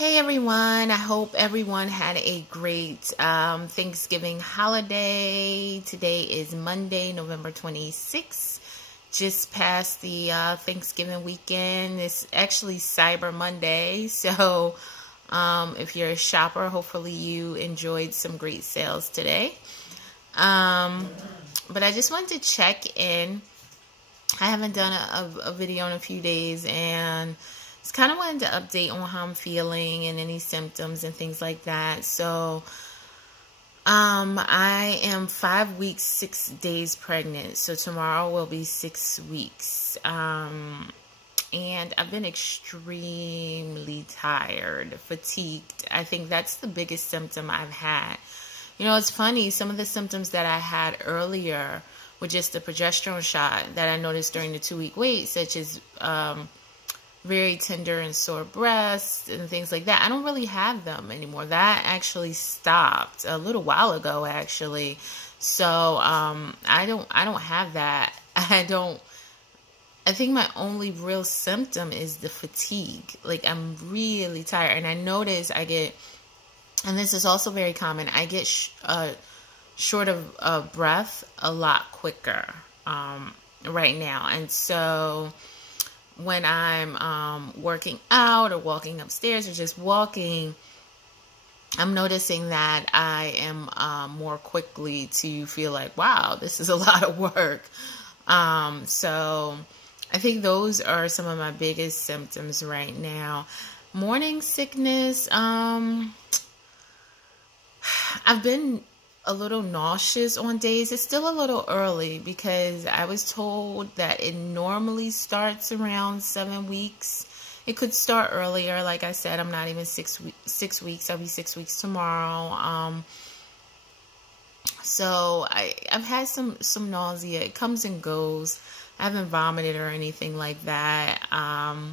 Hey everyone, I hope everyone had a great Thanksgiving holiday. Today is Monday, November 26th, just past the Thanksgiving weekend. It's actually Cyber Monday, so if you're a shopper, hopefully you enjoyed some great sales today. But I just wanted to check in. I haven't done a video in a few days, and just kind of wanted to update on how I'm feeling and any symptoms and things like that. So I am 5 weeks, 6 days pregnant. So tomorrow will be 6 weeks. And I've been extremely tired, fatigued. I think that's the biggest symptom I've had. You know, it's funny, some of the symptoms that I had earlier were just the progesterone shot that I noticed during the 2-week wait, such as very tender and sore breasts and things like that. I don't really have them anymore. That actually stopped a little while ago, actually. So I don't have that. I think my only real symptom is the fatigue. Like, I'm really tired, and I notice I get, and this is also very common, I get short of breath a lot quicker right now. And so when I'm working out or walking upstairs or just walking, I'm noticing that I am more quickly to feel like, wow, this is a lot of work. So I think those are some of my biggest symptoms right now. Morning sickness, I've been a little nauseous on days. It's still a little early because I was told that it normally starts around 7 weeks. It could start earlier. Like I said, I'm not even 6 weeks. I'll be 6 weeks tomorrow. So I've had some nausea. It comes and goes. I haven't vomited or anything like that. I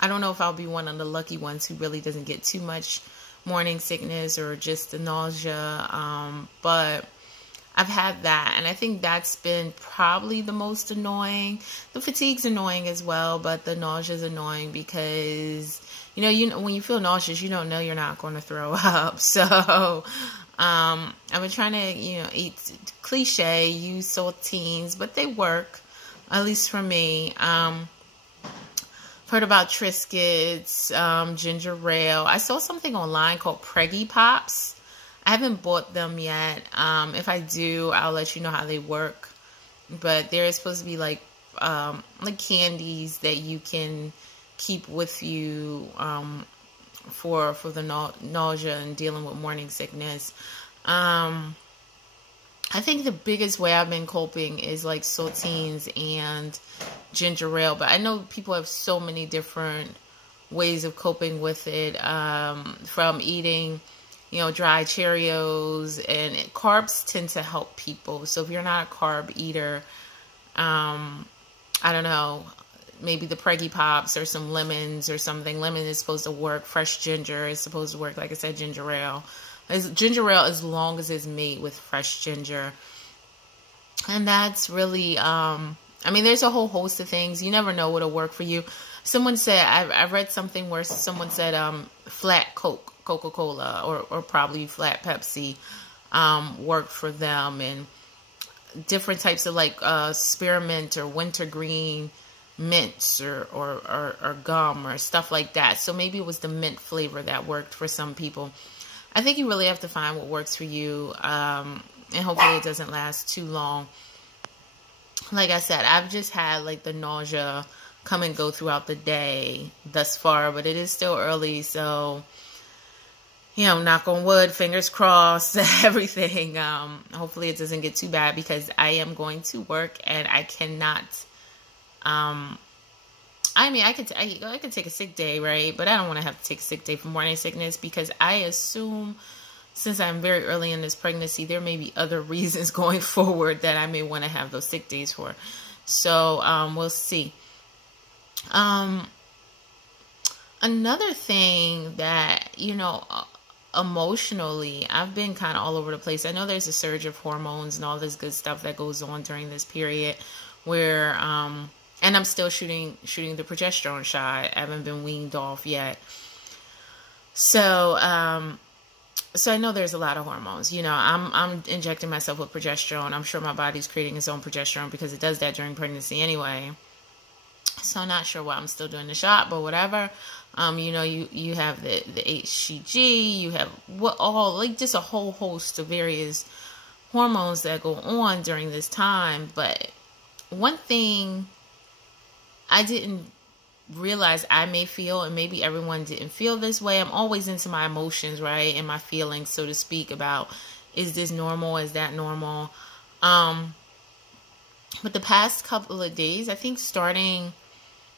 don't know if I'll be one of the lucky ones who really doesn't get too much morning sickness or just the nausea, but I've had that, and I think that's been probably the most annoying. The fatigue's annoying as well, but the nausea's annoying because you know when you feel nauseous, you don't know you're not going to throw up. So I've been trying to eat cliche, use saltines, but they work, at least for me. Heard about Triscuits, ginger ale. I saw something online called Preggy Pops. I haven't bought them yet. If I do, I'll let you know how they work. But they're supposed to be like candies that you can keep with you for the nausea and dealing with morning sickness. I think the biggest way I've been coping is like saltines and ginger ale, but I know people have so many different ways of coping with it, from eating, dry Cheerios, and carbs tend to help people. So if you're not a carb eater, I don't know, maybe the Preggy Pops or some lemons or something. Lemon is supposed to work. Fresh ginger is supposed to work. Like I said, ginger ale. Ginger ale, as long as it's made with fresh ginger. And that's really, there's a whole host of things. You never know what'll work for you. Someone said, I read something where someone said flat Coca-Cola, or probably flat Pepsi worked for them. And different types of like spearmint or wintergreen mints or gum or stuff like that. So maybe it was the mint flavor that worked for some people. I think you really have to find what works for you, and hopefully it doesn't last too long. Like I said, I've just had like the nausea come and go throughout the day thus far, but it is still early, so knock on wood, fingers crossed, everything. Hopefully it doesn't get too bad, because I am going to work and I cannot. I could take a sick day, right? But I don't want to have to take a sick day for morning sickness, because I assume, since I'm very early in this pregnancy, there may be other reasons going forward that I may want to have those sick days for. So we'll see. Another thing that, emotionally, I've been kind of all over the place. I know there's a surge of hormones and all this good stuff that goes on during this period where, and I'm still shooting the progesterone shot. I haven't been weaned off yet. So, so I know there's a lot of hormones. I'm injecting myself with progesterone. I'm sure my body's creating its own progesterone because it does that during pregnancy anyway. So I'm not sure why I'm still doing the shot, but whatever. You have the HCG, you have just a whole host of various hormones that go on during this time. But one thing I didn't realize I may feel, and maybe everyone didn't feel this way. I'm always into my emotions, right? And my feelings, so to speak, about, is this normal? Is that normal? But the past couple of days, I think starting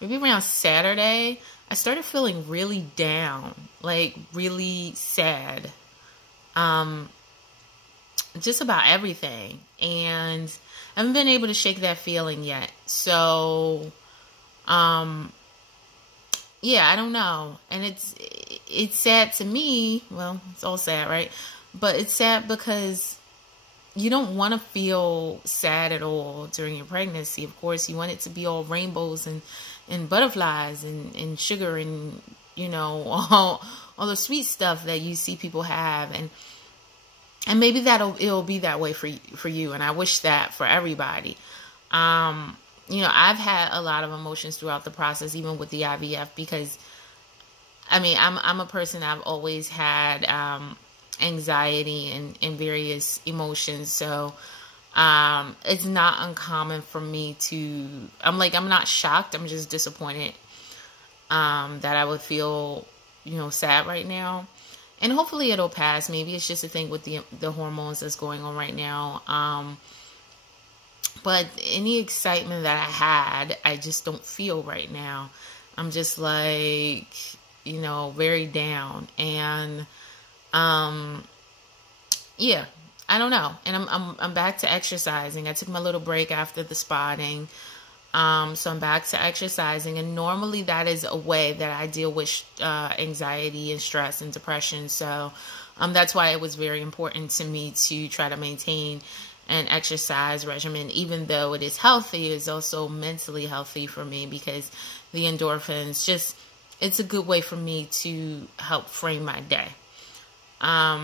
maybe around Saturday, I started feeling really down, like really sad, just about everything. And I haven't been able to shake that feeling yet. So, yeah, I don't know. And it's sad to me. Well, it's all sad, right? But it's sad because you don't want to feel sad at all during your pregnancy. Of course, you want it to be all rainbows and butterflies and sugar and, all the sweet stuff that you see people have. And maybe it'll be that way for you. And I wish that for everybody. I've had a lot of emotions throughout the process, even with the IVF, because I'm a person, I've always had, anxiety and various emotions. So, it's not uncommon for me I'm not shocked. I'm just disappointed, that I would feel, sad right now. And hopefully it'll pass. Maybe it's just a thing with the hormones that's going on right now. But any excitement that I had, I just don't feel right now. I'm just like, very down. And, yeah, I don't know. And I'm back to exercising. I took my little break after the spotting. So I'm back to exercising. And normally that is a way that I deal with, anxiety and stress and depression. So, that's why it was very important to me to try to maintain an exercise regimen. Even though it is healthy, it's also mentally healthy for me because the endorphins it's a good way for me to help frame my day. At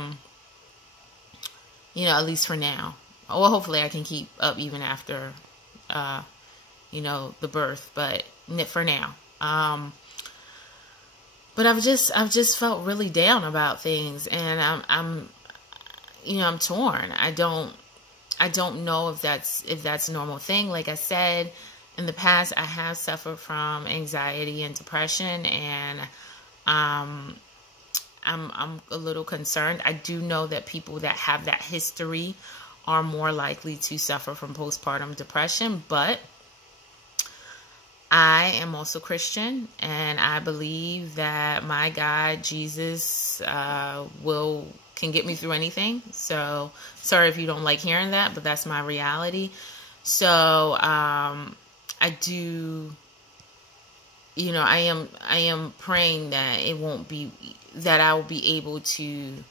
least for now. Well, hopefully I can keep up even after, the birth, but for now. But I've just felt really down about things, and I'm torn. I don't know if that's a normal thing. Like I said, in the past, I have suffered from anxiety and depression, and I'm a little concerned. I do know that people that have that history are more likely to suffer from postpartum depression, but I am also Christian, and I believe that my God, Jesus, can get me through anything. So sorry if you don't like hearing that, but that's my reality. So, I do, I am praying that that I will be able to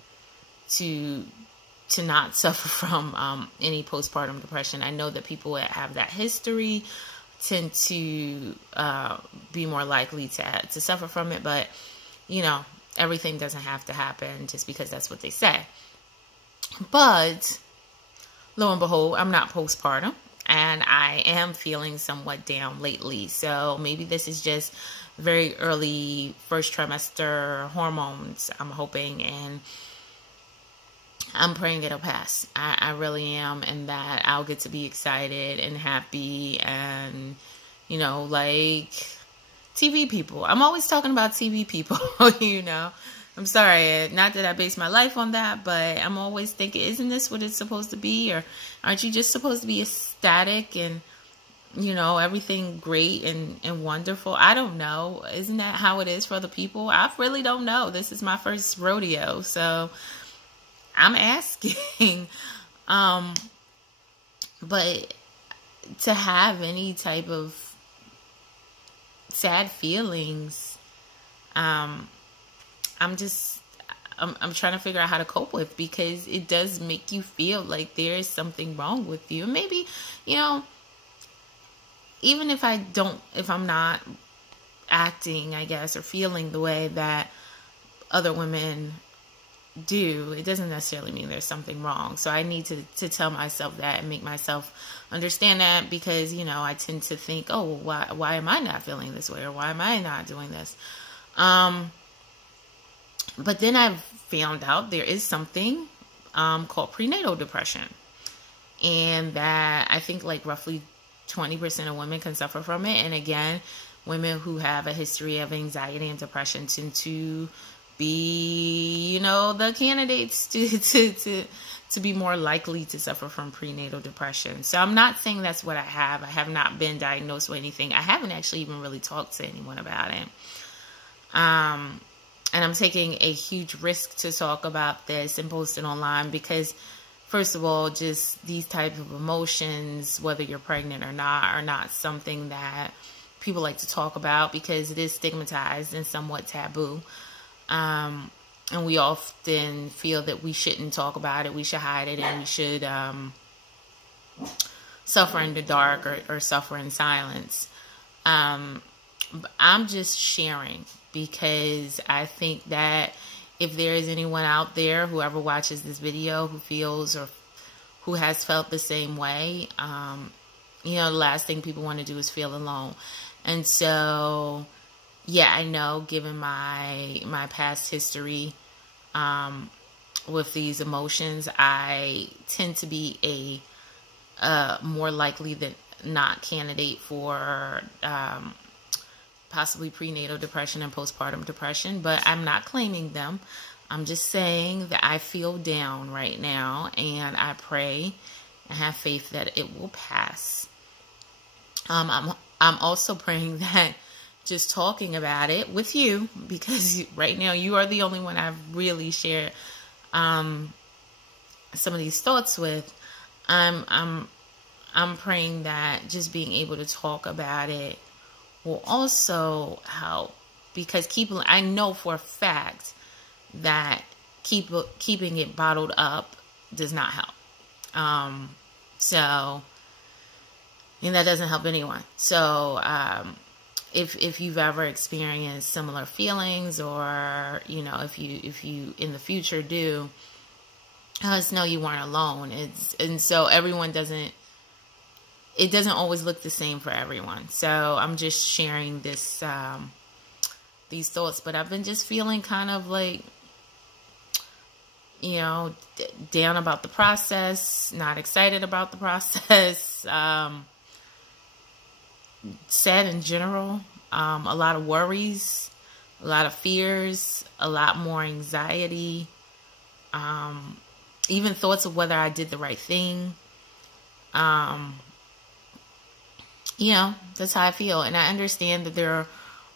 not suffer from, any postpartum depression. I know that people that have that history tend to, be more likely to suffer from it, but, everything doesn't have to happen just because that's what they say. But lo and behold, I'm not postpartum, and I am feeling somewhat down lately. So maybe this is just very early first trimester hormones, I'm hoping, and I'm praying it'll pass. I really am, and that I'll get to be excited and happy and, like TV people. I'm always talking about TV people, I'm sorry, not that I base my life on that, but I'm always thinking, isn't this what it's supposed to be? Or aren't you just supposed to be ecstatic and, everything great and wonderful? I don't know. Isn't that how it is for other people? I really don't know. This is my first rodeo, so I'm asking. But to have any type of sad feelings, I'm trying to figure out how to cope with, because it does make you feel like there is something wrong with you. And maybe, even if I'm not acting, I guess, or feeling the way that other women do, it doesn't necessarily mean there's something wrong. So I need to tell myself that and make myself understand that, because, you know, I tend to think, oh, well, why am I not feeling this way, or why am I not doing this? But then I've found out there is something called prenatal depression, and that I think like roughly 20% of women can suffer from it. And again, women who have a history of anxiety and depression tend to be, you know, the candidates to be more likely to suffer from prenatal depression. So I'm not saying that's what I have. I have not been diagnosed with anything. I haven't actually even really talked to anyone about it. And I'm taking a huge risk to talk about this and post it online because, first of all, just these types of emotions, whether you're pregnant or not, are not something that people like to talk about because it is stigmatized and somewhat taboo. And we often feel that we shouldn't talk about it, we should hide it, and we should suffer in the dark or suffer in silence. But I'm just sharing because I think that if there is anyone out there, whoever watches this video, who feels or who has felt the same way, you know, the last thing people want to do is feel alone. And so, yeah, I know, given my past history with these emotions, I tend to be a more likely than not candidate for possibly prenatal depression and postpartum depression, but I'm not claiming them. I'm just saying that I feel down right now, and I pray and have faith that it will pass. I'm also praying that just talking about it with you, because right now you are the only one I've really shared some of these thoughts with. I'm praying that just being able to talk about it will also help, because I know for a fact that keeping it bottled up does not help. So, and that doesn't help anyone. So, if you've ever experienced similar feelings, or, you know, if you in the future do, just know you weren't alone. And so everyone it doesn't always look the same for everyone. So I'm just sharing this, these thoughts, but I've been just feeling kind of like, you know, down about the process, not excited about the process, sad in general, a lot of worries, a lot of fears, a lot more anxiety, even thoughts of whether I did the right thing. You know, that's how I feel. And I understand that there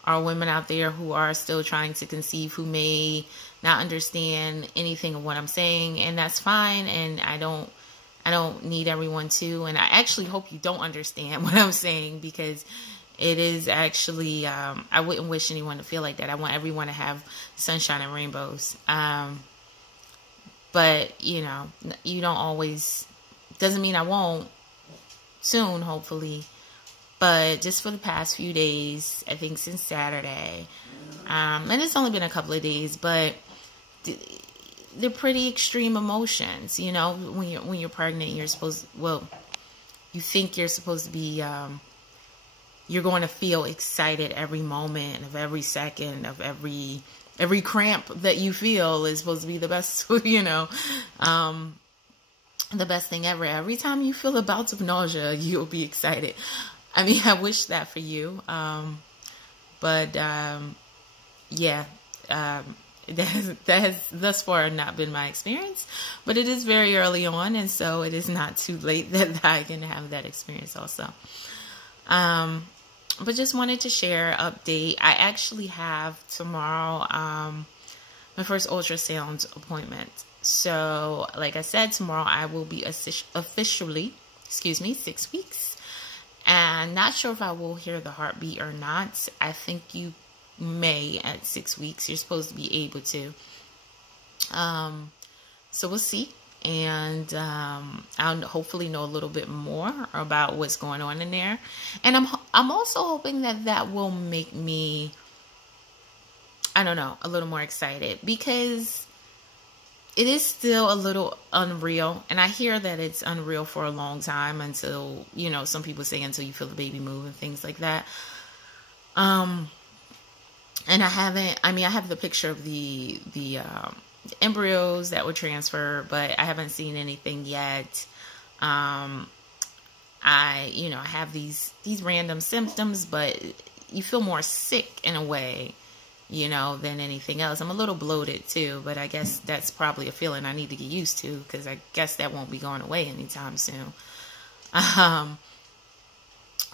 are women out there who are still trying to conceive, who may not understand anything of what I'm saying, and that's fine. And I don't need everyone to, and I actually hope you don't understand what I'm saying, because it is actually, I wouldn't wish anyone to feel like that. I want everyone to have sunshine and rainbows. But, you know, you don't always, doesn't mean I won't soon, hopefully. But just for the past few days, I think since Saturday, and it's only been a couple of days, but they're pretty extreme emotions. You know, when you're pregnant, you think you're supposed to be, you're going to feel excited every moment of every second of every cramp that you feel is supposed to be the best, you know, the best thing ever. Every time you feel a bout of nausea, you'll be excited. I mean, I wish that for you. But yeah, that has thus far not been my experience, but it is very early on, and so it is not too late that I can have that experience also. But just wanted to share update. I actually have tomorrow my first ultrasound appointment. So like I said, tomorrow I will be officially 6 weeks. And not sure if I will hear the heartbeat or not. I think you may at 6 weeks. You're supposed to be able to. So we'll see. And I'll hopefully know a little bit more about what's going on in there. And I'm also hoping that will make me I don't know, a little more excited, because it is still a little unreal. And I hear that it's unreal for a long time, until, you know, some people say until you feel the baby move and things like that. And I have the picture of the embryos that were transferred, but I haven't seen anything yet. I have these random symptoms, but you feel more sick in a way, you know, than anything else. I'm a little bloated too, but I guess that's probably a feeling I need to get used to, because I guess that won't be going away anytime soon.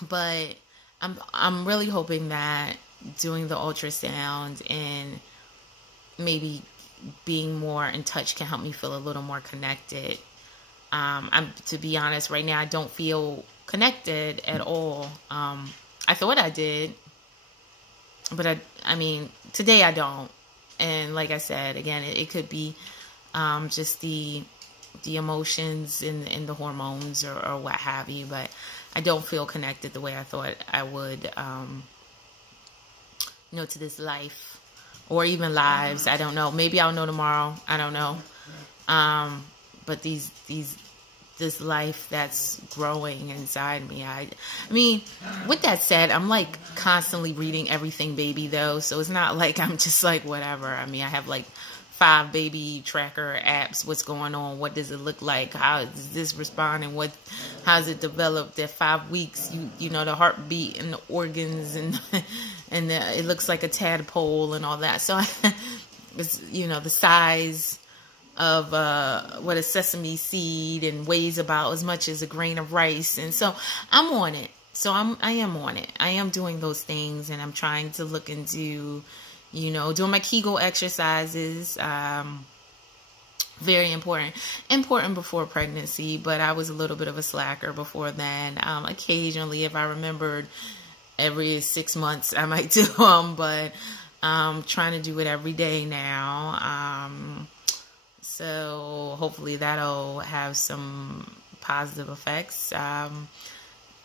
But I'm really hoping that doing the ultrasound and maybe being more in touch can help me feel a little more connected. To be honest, right now I don't feel connected at all. I thought I did, but I mean, today I don't. And like I said, again, it could be just the emotions and the hormones or what have you, but I don't feel connected the way I thought I would, to this life, or even lives. I don't know. Maybe I'll know tomorrow. I don't know. But this life that's growing inside me. I mean, with that said, I'm like constantly reading Everything Baby though, so it's not like I'm just like whatever. I mean, I have like 5 baby tracker apps. What's going on? What does it look like? How does this respond? And how's it developed at 5 weeks? You know, the heartbeat and the organs and it looks like a tadpole and all that. So it's, you know, the size of what a sesame seed and weighs about as much as a grain of rice. And so I'm on it. So I am on it. I am doing those things, and I'm trying to look into, you know, doing my Kegel exercises. Very important before pregnancy, but I was a little bit of a slacker before then. Occasionally, if I remembered, every 6 months I might do them, but I'm trying to do it every day now. So hopefully that'll have some positive effects.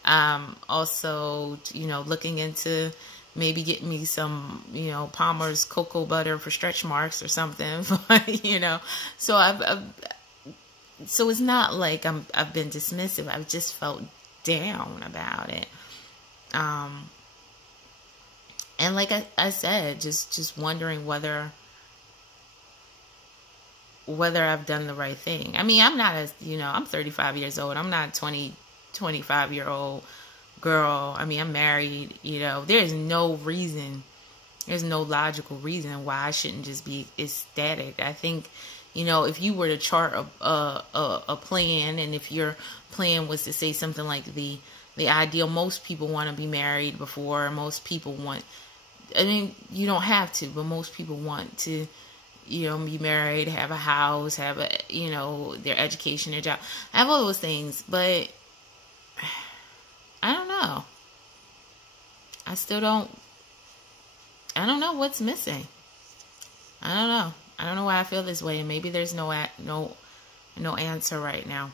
Also, you know, looking into maybe getting me some, you know, Palmer's cocoa butter for stretch marks or something, you know. So so it's not like I've been dismissive. I've just felt down about it. And like I said, just wondering whether I've done the right thing. I mean, I'm not I'm 35 years old. I'm not a 25-year-old girl. I mean, I'm married, you know. There's no logical reason why I shouldn't just be ecstatic. I think, you know, if you were to chart a plan, and if your plan was to say something like the ideal, most people want to be married before, most people want, I mean, you don't have to, but most people want to, you know, be married, have a house, have a, you know, their education, their job. I have all those things, but I don't know. I don't know what's missing. I don't know. I don't know why I feel this way, and maybe there's no answer right now.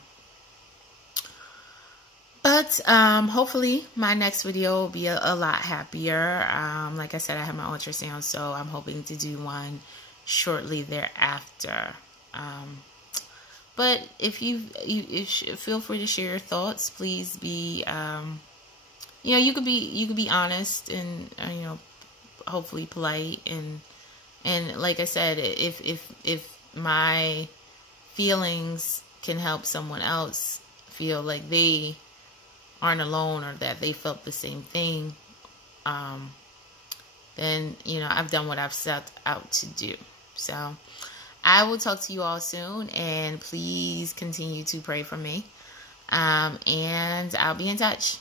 But hopefully my next video will be a lot happier. Like I said, I have my ultrasound, so I'm hoping to do one shortly thereafter. But if you feel free to share your thoughts, please be you know, you could be honest and you know, hopefully polite, and like I said, if my feelings can help someone else feel like they aren't alone, or that they felt the same thing, then, you know, I've done what I've set out to do. So I will talk to you all soon, and please continue to pray for me, and I'll be in touch.